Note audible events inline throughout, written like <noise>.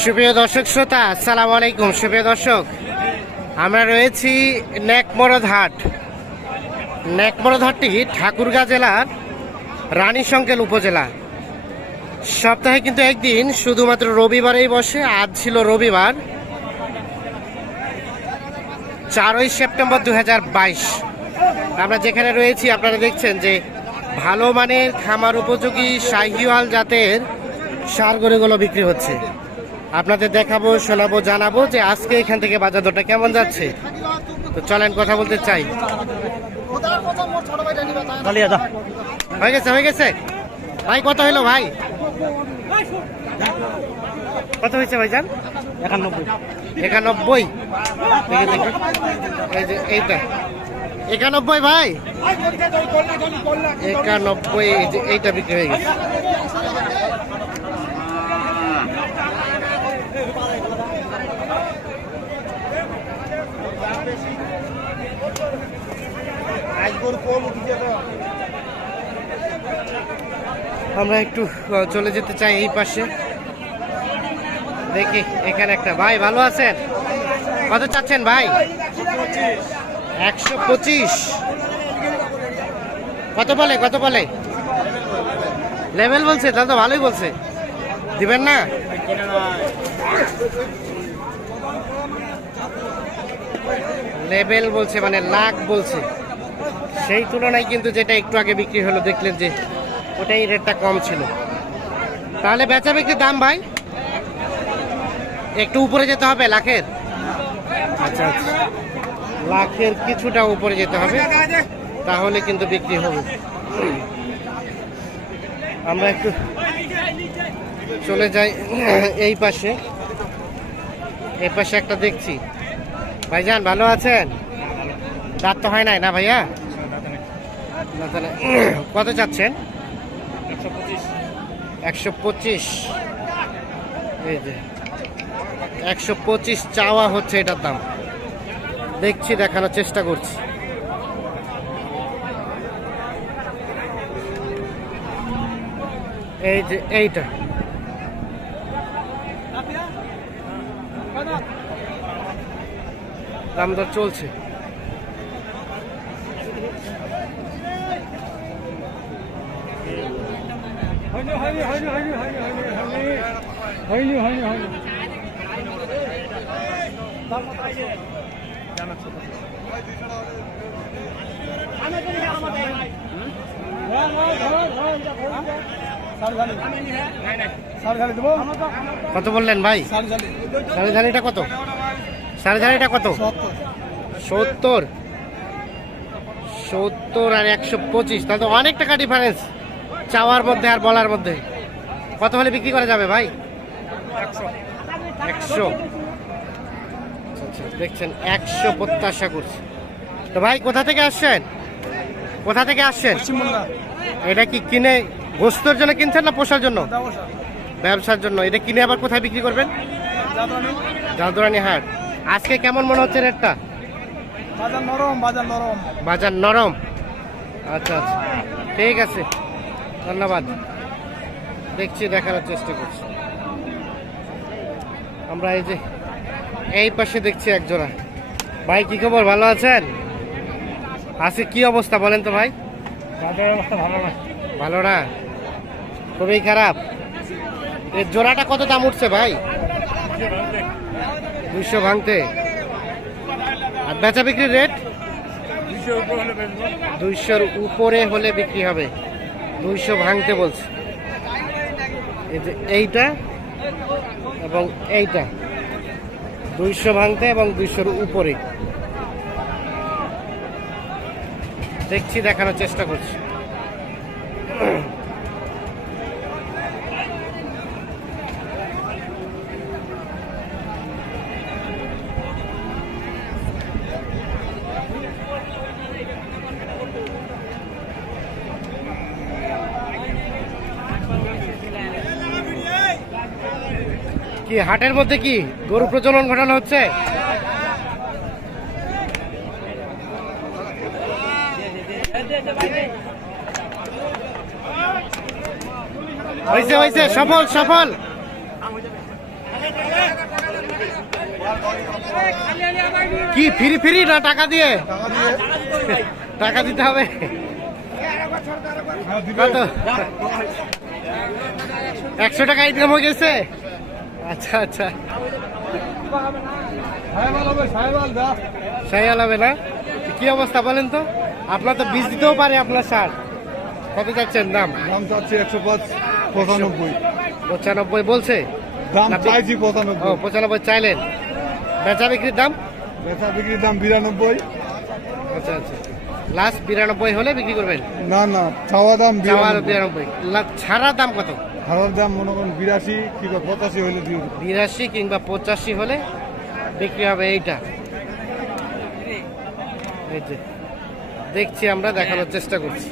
সুপ্রিয় দর্শক শ্রোতা, আসসালামু আলাইকুম। সুপ্রিয় দর্শক, আমরা রয়েছি নেকমরদ হাট। নেকমরদ হাটটি ঠাকুরগাঁ জেলার রানী সংকেল উপজেলা। সপ্তাহে কিন্তু একদিন শুধুমাত্র রবিবারেই বসে, আজ ছিল রবিবার, চারই সেপ্টেম্বর দু হাজার বাইশ। আমরা যেখানে রয়েছি, আপনারা দেখছেন যে ভালো মানের খামার উপযোগী শাহিওয়াল জাতের সার গরুগুলো বিক্রি হচ্ছে। আপনাদের দেখাবো শোনাবো জানাব যে আজকে এখান থেকে বাজার দরটা কেমন যাচ্ছে। তো চলেন কথা বলতে চাই। হয়ে গেছে হয়ে গেছে? ভাই কত হইল ভাই? কত হয়েছে ভাই ভাইজান? একানব্বই। একানব্বই? দেখে এই যে এইটা। একানব্বই ভাই? একানব্বই এই যে এইটা বিক্রি হয়ে গেছে। আমরা একটু চলে যেতে চাই এই পাশে। দেখি, এখানে একটা। ভাই, ভালো আছেন? কত চাচ্ছেন ভাই? একশো পঁচিশ। কত বলে কত বলে? লেভেল বলছে, তাহলে তো ভালোই বলছে। দিবেন না? লেভেল বলছে মানে লাখ বলছে। সেই তুলনায় কিন্তু যেটা একটু আগে বিক্রি হলো দেখলেন যে ওটাই রেটটা কম ছিল। তাহলে বেচা বিক্রির দাম ভাই? একটু উপরে যেতে হবে লাখের? আচ্ছা আচ্ছা। লাখের কিছুটা উপরে যেতে হবে তাহলে কিন্তু বিক্রি হবে। আমরা একটু চলে যাই এই পাশে। এই পাশে একটা দেখছি। ভাইজান ভালো আছেন? দাঁত তো হয় নাই না ভাইয়া? তাহলে <clears throat> কত চাচ্ছেন? একশো পঁচিশ। এই যে একশো পঁচিশ চাওয়া হচ্ছে এটার দাম। দেখছি দেখানোর চেষ্টা করছি। এই যে এইটা। দাম দর চলছে। কত বললেন ভাই? সাড়েধানিটা কত? সাড়ে কত? সত্তর। সত্তর আর একশো পঁচিশ, তাহলে অনেক টাকা ডিফারেন্স চাওয়ার মধ্যে আর বলার মধ্যে। কত হলে বিক্রি করা যাবে ভাই? একশো। দেখছেন একশো প্রত্যাশা করছি। তো ভাই কোথা থেকে আসছেন? কোথা থেকে আসছেন? এটা কি কিনে গোস্তর জন্য কিনছেন না পোষার জন্য? ব্যবসার জন্য। এটা কিনে আবার কোথায় বিক্রি করবেন? জাদুরানি হাট। আজকে কেমন মনে হচ্ছে রেটটা? বাজার নরম বাজার নরম। বাজার নরম। আচ্ছা আচ্ছা। ঠিক আছে। ধন্যবাদ। দেখছি দেখানোর চেষ্টা করছি। আমরা এই যে এই পাশে দেখছি এক জোড়া ভাই কি খবর? ভালো আছেন? আছে কি অবস্থা বলেন তো ভাই? অবস্থা ভালো না। ভালো না? খুবই খারাপ। এর জোড়াটা কত দাম উঠছে ভাই? দুইশো ভাঙতে। আর বেচা বিক্রির রেট? দুইশোর উপরে হলে বিক্রি হবে। দুইশো ভাঙতে বলছে। এই এইটা এবং এইটা। দুইশো ভাঙতে এবং দুইশোর উপরে। দেখছি, দেখানোর চেষ্টা করছি। কি হাটের মধ্যে কি গরু প্রচলন ঘটানো হচ্ছে? হয়েছে হয়েছে সফল সফল। কি, ফ্রি ফ্রি না টাকা দিয়ে? টাকা দিতে হবে। একশো টাকা ইনকাম হয়ে গেছে? আচ্ছা আচ্ছা। হবে না? কি অবস্থা বলেন তো? আপনার তো বীজ দিতেও পারে আপনার সার। কত যাচ্ছেন দাম? দাম চাচ্ছি একশো পাঁচ পঁচানব্বই। পঁচানব্বই বলছে? দাম চাইছি ও পঁচানব্বই পঁচানব্বই চাইলেন। বেচা বিক্রির দাম? বেচা বিক্রির দাম বিরানব্বই। আচ্ছা আচ্ছা। লাস্ট বিরানব্বই হলে বিক্রি করবেন? না না চাওয়া দাম বিরানব্বই। ছাড়ার দাম কত? হারার দাম মনে করুন বিরাশি কিংবা পঁচাশি হলে বিরাশি কিংবা পঁচাশি হলে বিক্রি হবে এইটা। এই যে, দেখছি আমরা, দেখানোর চেষ্টা করছি।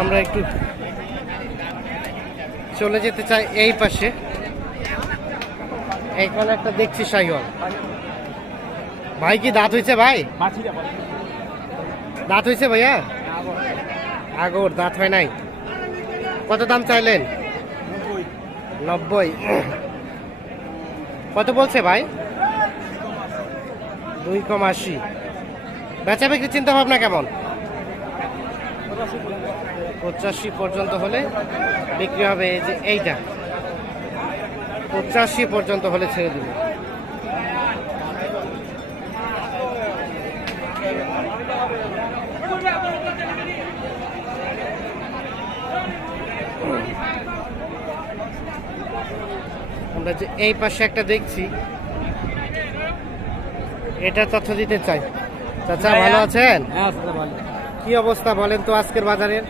আমরা একটু চলে যেতে চাই এই পাশে। এখানে একটা দেখছি সাইওয়াল ভাই কি দাঁত হয়েছে ভাই? দাঁত হয়েছে ভাইয়া? আগর। দাঁত হয় নাই। কত দাম চাইলেন? নব্বই। কত বলছে ভাই? দুই কম আশি। বেচা বিক্রি চিন্তা ভাবনা কেমন? পঁচাশি পর্যন্ত হলে বিক্রি হবে এই যে এইটা। পঁচাশি পর্যন্ত হলে ছেড়ে দিবে। আমরা যে এই পাশে একটা দেখছি। এটা তথ্য দিতে চাই। চাচা ভালো আছেন? হ্যাঁ কি অবস্থা বলেন তো আজকের বাজারের?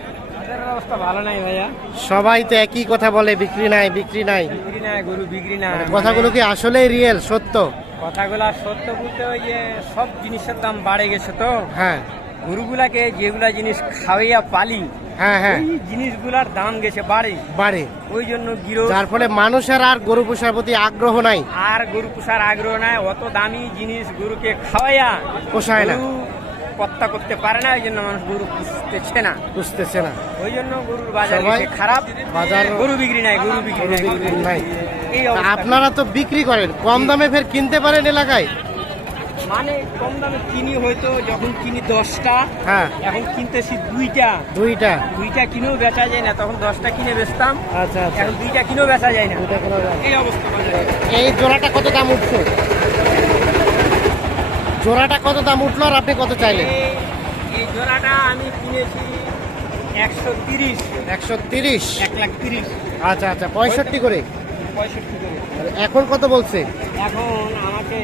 বাজারের অবস্থা ভালো নাই ভাইয়া। সবাই তো একই কথা বলে বিক্রি নাই বিক্রি নাই। বিক্রি নাই গরু বিক্রি নাই। মানে কথাগুলো কি আসলেই রিয়েল সত্য? কথাগুলো সত্য বলতে ওই যে সব জিনিসের দাম বাড়ে গেছে তো। হ্যাঁ। গরুগুলাকে যেগুলা জিনিস খাওয়াইয়া পালি হ্যাঁ হ্যাঁ। জিনিসগুলার দাম গেছে বাড়ে। বাড়ে। ওই জন্য গিরো যার ফলে মানুষের আর গরু পোষার প্রতি আগ্রহ নাই। আর গরু পোষার আগ্রহ নাই অত দামি জিনিস গরুকে খাওয়াইয়া পোষায় না। কর্তা করতে পারে না ওই জন্য মানুষ গরু পুষতেছে না। বুঝতেছে না। ওই জন্য গরুর বাজার খারাপ। বাজার- গরু বিক্রি নাই গরু বিক্রি নাই আপনারা তো বিক্রি করেন কম দামে ফের কিনতে পারেন এলাকায়? মানে কম দামে কিনি হয়তো যখন কিনি দশটা হ্যাঁ। এখন কিনতেছি দুইটা। দুইটা। দুইটা কিনেও বেচা যায় না তখন দশটা কিনে বেচতাম। আচ্ছা আচ্ছা। এখন দুইটা কিনেও বেচা যায় না। এই অবস্থা। এই জোড়াটা কত দাম উঠছে? জোড়াটা কত দাম উঠল আর আপনি কত চাইলেন? এই- জোড়াটা আমি কিনেছি একশো তিরিশ। একশো তিরিশ? এক লাখ তিরিশ। আচ্ছা আচ্ছা পঁয়ষট্টি করে? পঁয়ষট্টি করে। এখন কত বলছে? এখন আমাকে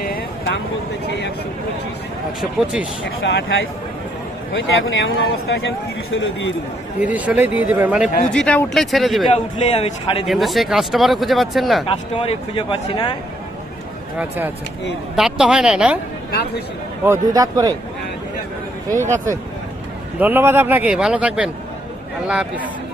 দাম বলতেছে একশো পঁচিশ। একশো পঁচিশ। একশো হয়েছে এখন এমন অবস্থা আছে আমি তিরিশ দিয়ে দেবো। তিরিশ হলেই দিয়ে দিবেন মানে হ্যাঁ। পুঁজিটা উঠলেই ছেড়ে দিবেন। এটা উঠলেই আমি ছাড়ে দেবো। কিন্তু সেই কাস্টমারও খুঁজে পাচ্ছেন না? কাস্টমারই খুঁজে পাচ্ছি না। আচ্ছা আচ্ছা। দাঁত তো হয় নাই না? ও দুই দাঁত করে? হ্যাঁ, করে। ঠিক আছে। ধন্যবাদ আপনাকে ভালো থাকবেন। আল্লাহ হাফিজ।